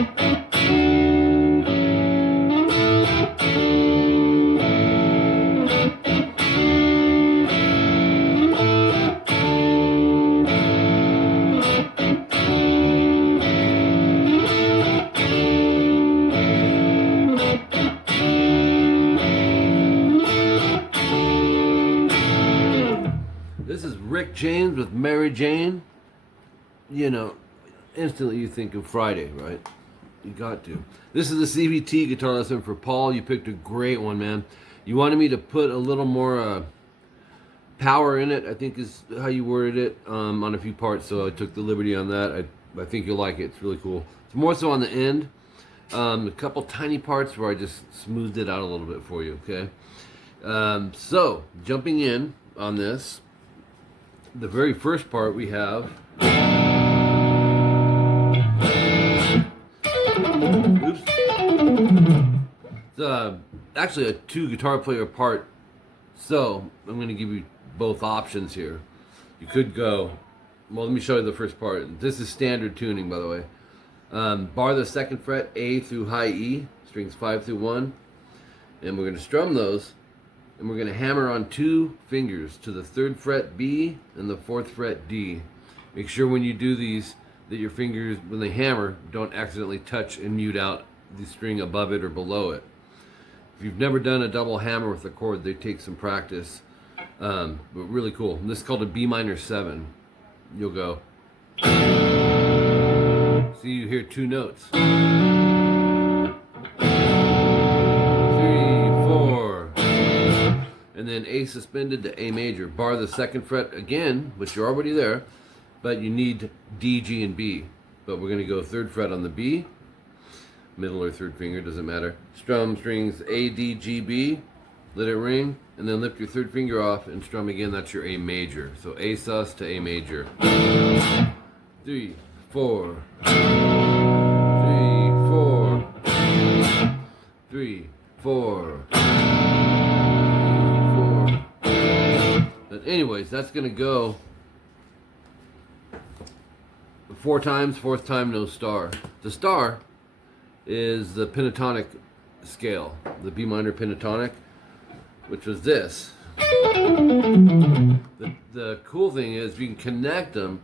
This is Rick James with Mary Jane. You know, instantly you think of Friday, right? You got to. This is the CVT guitar lesson for Paul. You picked a great one, man. You wanted me to put a little more power in it, I think is how you worded it, on a few parts, so I took the liberty on that. I think you'll like it. It's really cool. It's more so on the end. A couple tiny parts where I just smoothed it out a little bit for you, okay? So, jumping in on this, the very first part we have, oops, it's actually a two guitar player part, so I'm going to give you both options here. You could go, well, let me show you the first part. This is standard tuning, by the way. Bar the second fret, A through high E, strings 5 through 1, and we're going to strum those. And we're going to hammer on 2 fingers to the 3rd fret B and the 4th fret D. Make sure when you do these that your fingers, when they hammer, don't accidentally touch and mute out the string above it or below it. If you've never done a double hammer with a chord, they take some practice, but really cool. And this is called a B minor 7. You'll go. So you hear 2 notes. 3, 4. And then A suspended to A major. Bar the 2nd fret again, which you're already there, but you need D, G, and B. But we're going to go 3rd fret on the B, middle or 3rd finger, doesn't matter. Strum strings A, D, G, B, let it ring, and then lift your 3rd finger off and strum again. That's your A major. So A sus to A major. 3, 4. 3, 4. 3, 4. But anyways, that's going to go 4 times, 4th time no star. The star is the pentatonic scale, the B minor pentatonic, which was this. The cool thing is you can connect them.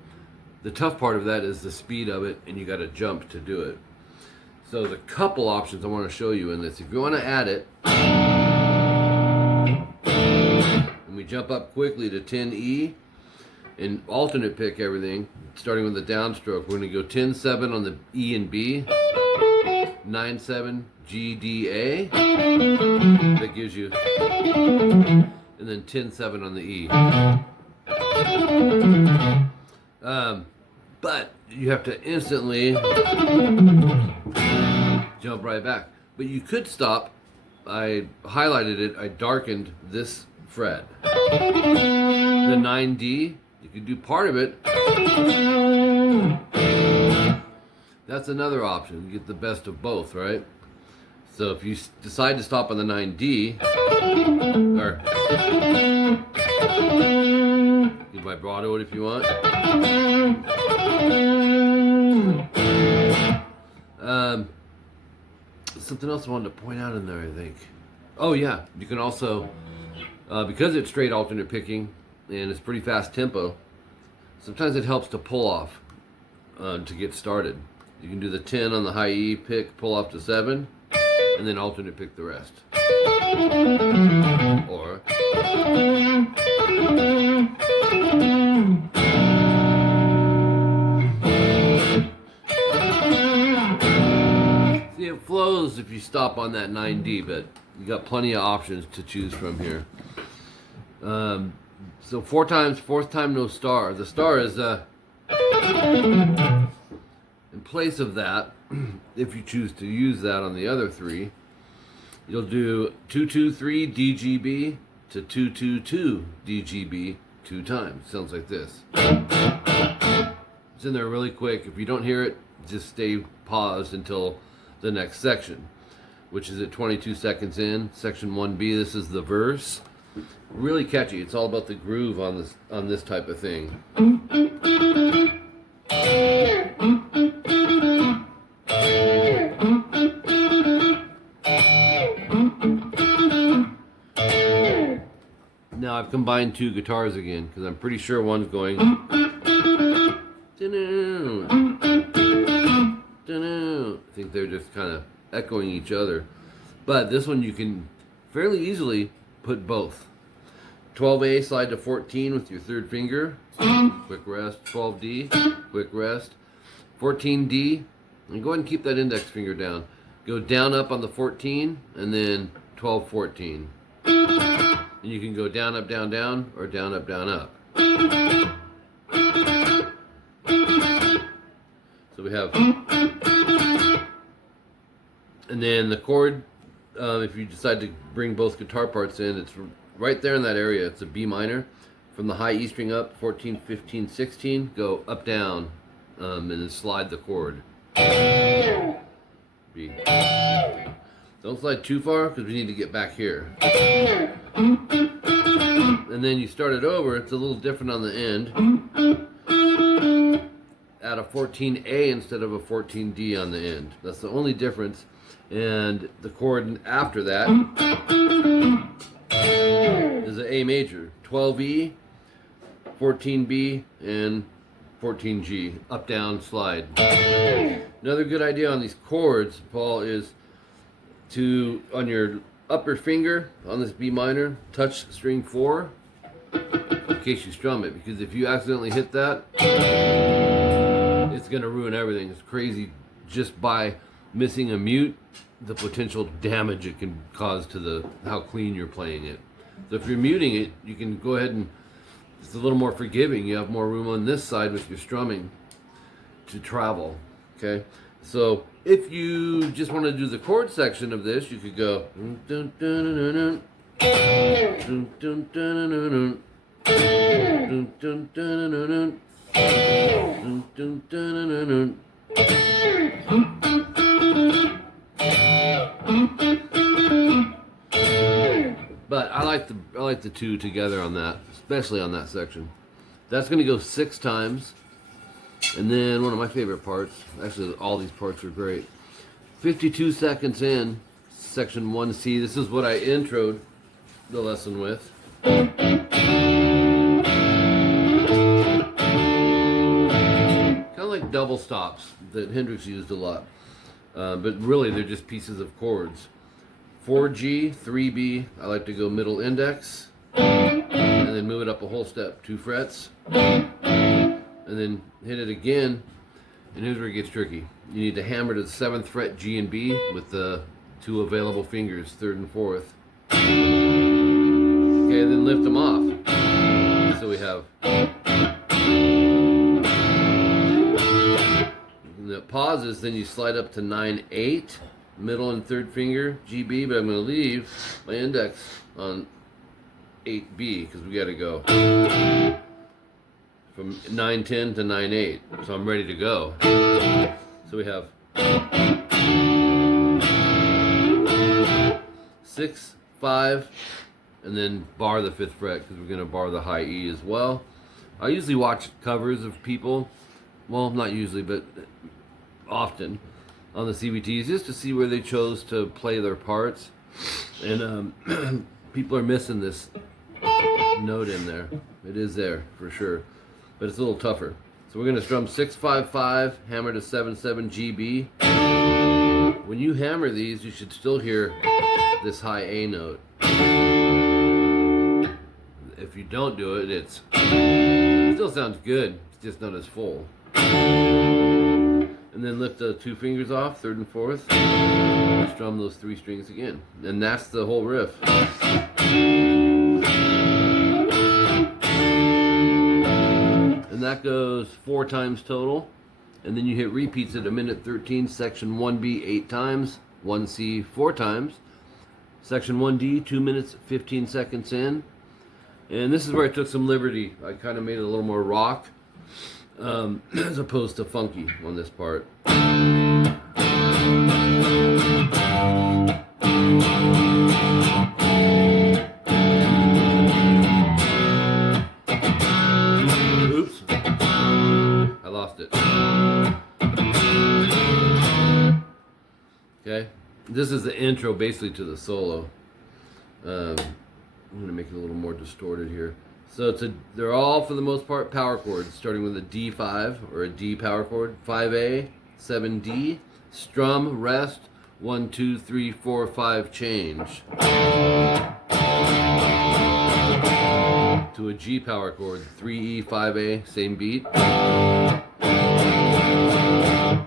The tough part of that is the speed of it, and you got to jump to do it. So there's a couple options I want to show you in this. If you want to add it, we jump up quickly to 10E and alternate pick everything, starting with the downstroke. We're going to go 10-7 on the E and B, 9-7 G, D, A. That gives you, and then 10-7 on the E. But you have to instantly jump right back. But you could stop. I highlighted it. I darkened this fret. The 9D, you can do part of it. That's another option. You get the best of both, right? So if you decide to stop on the 9D, or you vibrato it if you want. Something else I wanted to point out in there, I think. Oh yeah, you can also, because it's straight alternate picking and it's pretty fast tempo, sometimes it helps to pull off to get started. You can do the 10 on the high E pick, pull off to 7, and then alternate pick the rest. Or see, it flows if you stop on that 9D, but you got plenty of options to choose from here. So 4 times, 4th time no star. The star is in place of that. If you choose to use that on the other 3, you'll do 2-2-3 DGB to 2-2-2 DGB 2 times. Sounds like this. It's in there really quick. If you don't hear it, just stay paused until the next section, which is at 22 seconds in. Section 1B, this is the verse. Really catchy. It's all about the groove on this type of thing. I've combined two guitars again because I'm pretty sure one's going. I think they're just kind of echoing each other. But this one you can fairly easily put both. 12A, slide to 14 with your third finger. Quick rest. 12D, quick rest. 14D, and go ahead and keep that index finger down. Go down up on the 14, and then 12, 14. And you can go down, up, down, down, or down, up, down, up. So we have, and then the chord, if you decide to bring both guitar parts in, it's right there in that area. It's a B minor. From the high E string up, 14, 15, 16, go up, down, and then slide the chord. B. Don't slide too far because we need to get back here. And then you start it over. It's a little different on the end. Add a 14A instead of a 14D on the end. That's the only difference. And the chord after that is an A major. 12E, 14B, and 14G. Up, down, slide. Another good idea on these chords, Paul, is to, on your upper finger on this B minor, touch string 4 in case you strum it, because if you accidentally hit that, it's going to ruin everything. It's crazy just by missing a mute, the potential damage it can cause to how clean you're playing it. So if you're muting it, you can go ahead and it's a little more forgiving. You have more room on this side with your strumming to travel. Okay, so if you just want to do the chord section of this, you could go. But I like the two together on that, especially on that section. That's going to go 6 times. And then one of my favorite parts, actually all these parts are great. 52 seconds in, section 1C. This is what I introed the lesson with. Kind of like double stops that Hendrix used a lot. But really they're just pieces of chords. 4G, 3B, I like to go middle index, and then move it up a whole step, 2 frets, and then hit it again, and here's where it gets tricky. You need to hammer to the 7th fret G and B with the 2 available fingers, 3rd and 4th. Okay, then lift them off. So we have, and the pauses, then you slide up to 9-8. Middle and 3rd finger, GB, but I'm going to leave my index on 8B because we got to go from 9-10 to 9-8. So I'm ready to go. So we have 6, 5, and then bar the 5th fret because we're going to bar the high E as well. I usually watch covers of people, well, not usually, but often, on the CBTs just to see where they chose to play their parts, and people are missing this note in there. It is there for sure, but it's a little tougher. So we're going to strum 6-5-5, hammer to 7-7 GB. When you hammer these, you should still hear this high A note. If you don't do it, it still sounds good, it's just not as full. And then lift the 2 fingers off, 3rd and 4th, and strum those 3 strings again. And that's the whole riff. And that goes 4 times total. And then you hit repeats at 1:13, section 1B 8 times, 1C 4 times, section 1D 2 minutes 15 seconds in. And this is where I took some liberty. I kind of made it a little more rock. As opposed to funky on this part. Oops, I lost it. Okay, this is the intro basically to the solo. I'm going to make it a little more distorted here. So they're all, for the most part, power chords, starting with a D5 or a D power chord, 5A, 7D, strum, rest, 1, 2, 3, 4, 5, change. To a G power chord, 3E, 5A, same beat.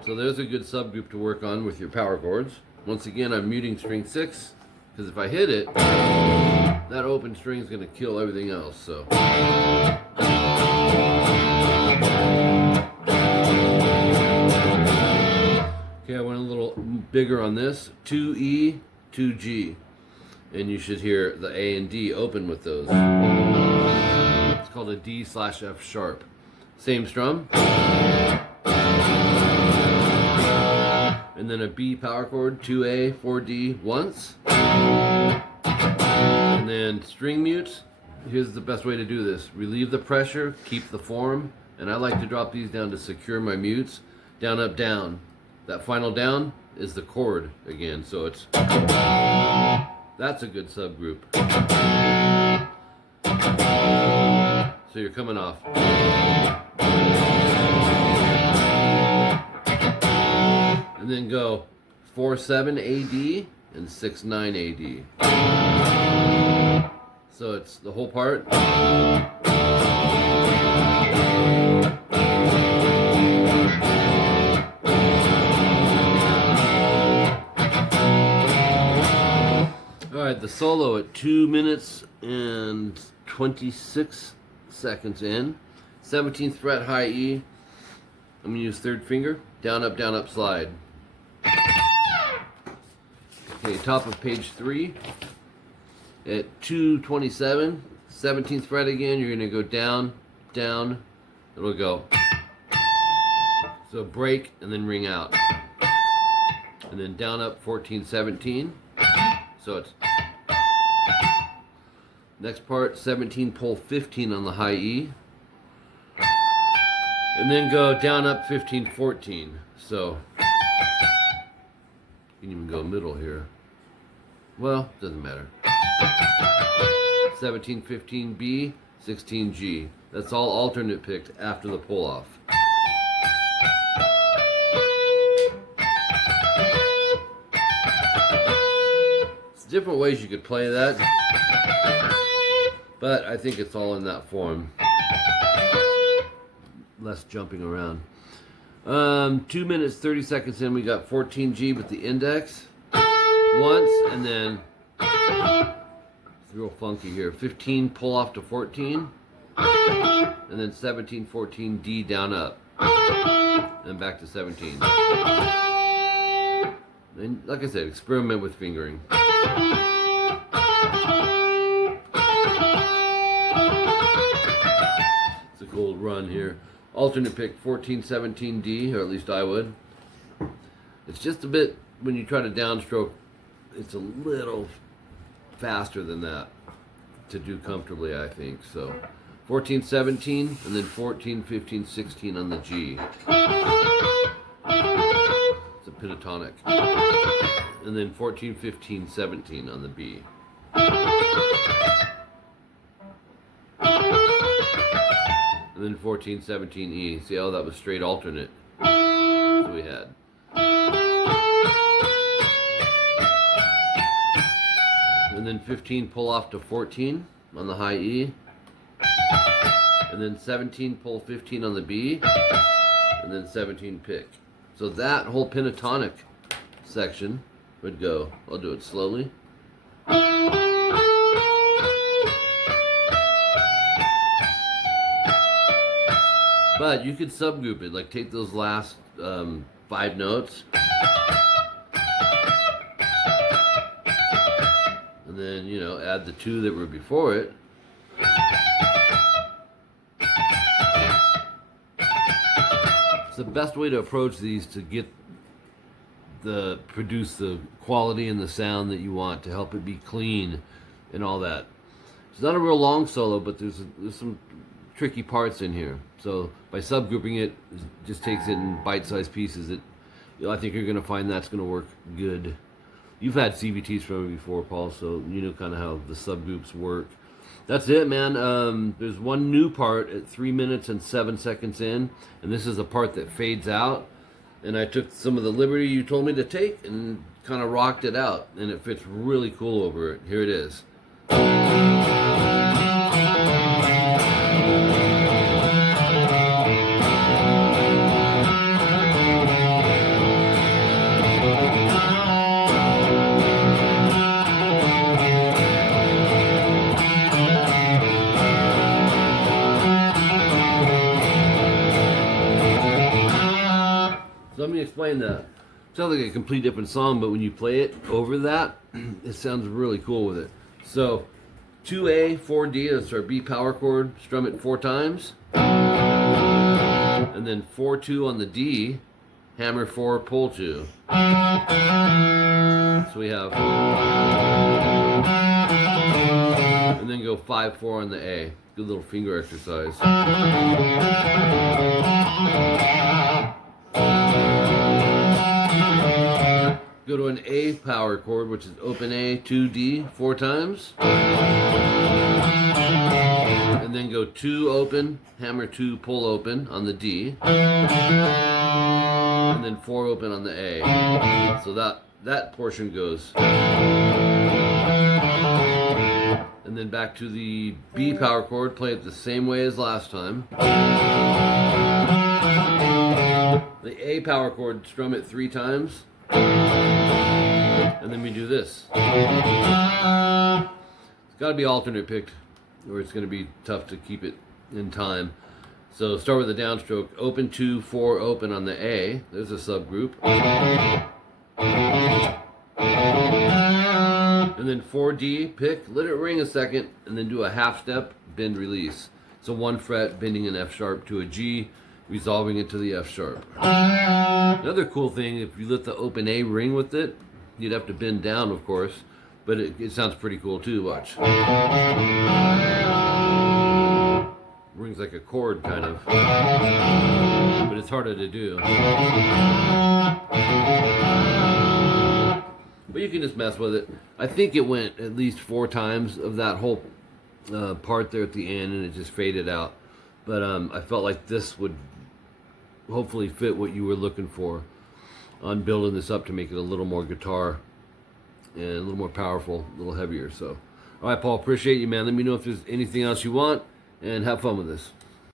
So there's a good subgroup to work on with your power chords. Once again, I'm muting string 6, because if I hit it, that open string is going to kill everything else. So okay, I went a little bigger on this. 2E, 2G, and you should hear the A and D open with those. It's called a D/F sharp. Same strum. And then a B power chord, 2A, 4D once. And then string mutes. Here's the best way to do this. Relieve the pressure, keep the form, and I like to drop these down to secure my mutes. Down, up, down. That final down is the chord again, so it's... That's a good subgroup. So you're coming off. And then go 4/7 AD and 6/9 AD. So it's the whole part. Alright, the solo at 2 minutes and 26 seconds in. 17th fret high E. I'm going to use third finger. Down, up, slide. Okay, top of page 3. At 227, 17th fret again, you're going to go down, down. It'll go. So break and then ring out. And then down, up, 14, 17. So it's... Next part, 17, pull 15 on the high E. And then go down, up, 15, 14. So you can even go middle here. Well, doesn't matter. 17, 15 B, 16 G. That's all alternate picked after the pull off. There's different ways you could play that, but I think it's all in that form. Less jumping around. 2 minutes, 30 seconds in, we got 14 G with the index. Once, and then it's real funky here. 15 pull off to 14, and then 17, 14 D down up, and back to 17. And like I said, experiment with fingering. It's a cool run here. Alternate pick 14, 17 D, or at least I would. It's just a bit, when you try to downstroke, it's a little faster than that to do comfortably, I think. So 14, 17, and then 14, 15, 16 on the G. It's a pentatonic. And then 14, 15, 17 on the B. And then 14, 17 E. See how that was straight alternate? So we had. And then 15 pull off to 14 on the high E. And then 17 pull 15 on the B. And then 17 pick. So that whole pentatonic section would go. I'll do it slowly. But you could subgroup it, like take those last 5 notes, and then, you know, add the 2 that were before it. It's the best way to approach these to get produce the quality and the sound that you want, to help it be clean and all that. It's not a real long solo, but there's some tricky parts in here. So by subgrouping it, just takes it in bite-sized pieces. I think you're going to find that's going to work good. You've had CVTs from me before, Paul, so you know kind of how the subgroups work. That's it, man. There's one new part at 3 minutes and 7 seconds in, and this is a part that fades out. And I took some of the liberty you told me to take and kind of rocked it out, and it fits really cool over it. Here it is. So let me explain that. It sounds like a complete different song, but when you play it over that, it sounds really cool with it. So 2A, 4D, that's our B power chord, strum it 4 times. And then 4-2 on the D, hammer 4, pull 2. So we have, and then go 5-4 on the A. Good little finger exercise. Go to an A power chord, which is open A, 2D, 4 times. And then go 2 open, hammer 2, pull open on the D. And then 4 open on the A. So that portion goes. And then back to the B power chord, play it the same way as last time. The A power chord, strum it 3 times. And then we do this. It's got to be alternate picked, or it's going to be tough to keep it in time. So start with a downstroke. Open 2, 4, open on the A. There's a subgroup. And then 4D, pick, let it ring a second, and then do a half step, bend, release. So 1 fret, bending an F sharp to a G, resolving it to the F sharp. Another cool thing, if you let the open A ring with it, you'd have to bend down, of course, but it sounds pretty cool too. Watch. Rings like a chord, kind of, but it's harder to do. But you can just mess with it. I think it went at least 4 times of that whole part there at the end, and it just faded out. But I felt like this would hopefully fit what you were looking for on building this up to make it a little more guitar and a little more powerful, a little heavier. So, all right, Paul, appreciate you, man. Let me know if there's anything else you want, and have fun with this.